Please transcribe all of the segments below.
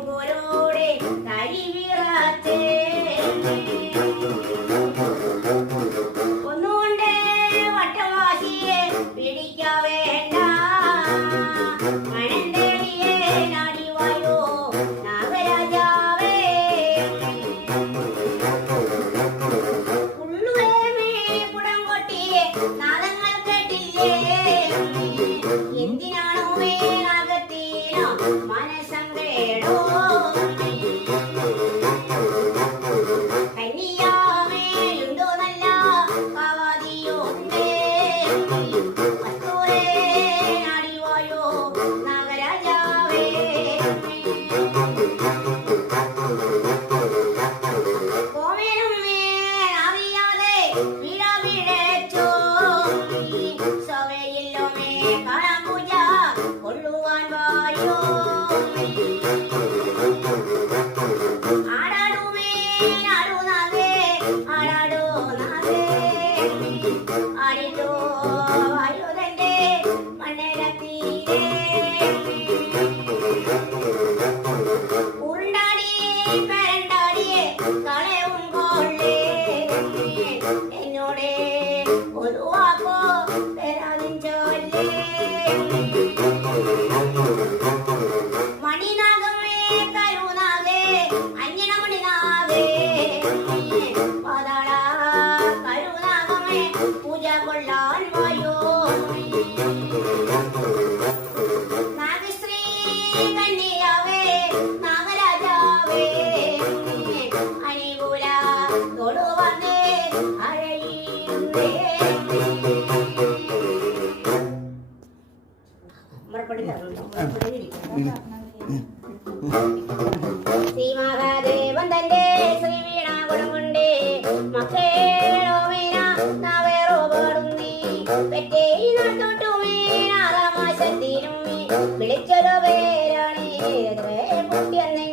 പോരോടെ കരിവിറച്ചേ ഒന്നുകൊണ്ട് വട്ടവാശിയെ പിടിക്ക വേണ്ട മണന്തേടിയെ നാടിവായോ നാഗരാജാവേ ഉള്ളുവേമേ കുടം കൊട്ടിയെ നാദങ്ങൾ കേട്ടില്ലേ എന്തിനാണോ നാഗത്തീനോ മനസ്സങ്കേടോ കന്നിയാമേലുണ്ടോ നല്ല കാവാതിയുണ്ടേ പത്തൂരേ നാടിവായോ നാഗരാജാവേ കോമേനമ്മേ അറിയാതെ വീഴ വീഴച്ചോ സഭയില്ലോമേ കാണാൻ പൂജ കൊള്ളുവാൻ വായോ ആടാടുമേ ആടുനാഗേ ആടാടോ നാഗേ ആടിട്ടോ വായുതന്റെ മണ്ണരത്തീരേ ഉരുണ്ടാടിയേ പരണ്ടാടിയേ കളയും കൊള്ളേ എന്നോടെ ഒരു വാക്കോ തരാതിൻ ചൊല്ലേ മണിനാഗമേ കരുനാഗേ അഞ്ജനമണിനാഗേ പാതാള കരുനാഗമേ പൂജ കൊള്ളാൻ വായോ നാഗശ്രീ കന്യയാവേ നാഗരാജാവേ അനുകൂല തൊടുവന്നേ അഴയുന്നേ ശ്രീ മഹാദേവൻ തന്റെ ശ്രീ വീണാകുളം കൊണ്ടേ മക്കളോ വീണ നാവേറോ പാടുന്നീ പെറ്റേ നാട്ടോട്ടു വീണാമാശത്തിനും വിളിച്ചൊരു പേരാണ് കുട്ടിയെന്നെ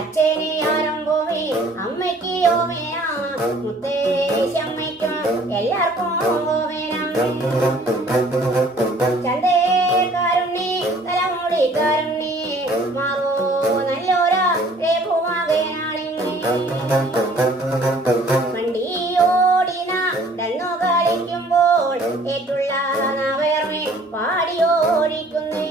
അച്ഛനെ ആരംഭോമേ അമ്മയ്ക്ക് ഓമേന മുത്തേശമ്മയ്ക്കും എല്ലാവർക്കും ഓമേന ചന്തേക്കാരുണ്ണി തലമുടിക്കാരുണ്ണി മാറോ നല്ലോരാ രേഖുമാകേനാളിങ്ങി വണ്ടിയോടിന തന്നു കളിക്കുമ്പോൾ ഏറ്റുള്ള നവേർമേ പാടിയോടിക്കുന്നേ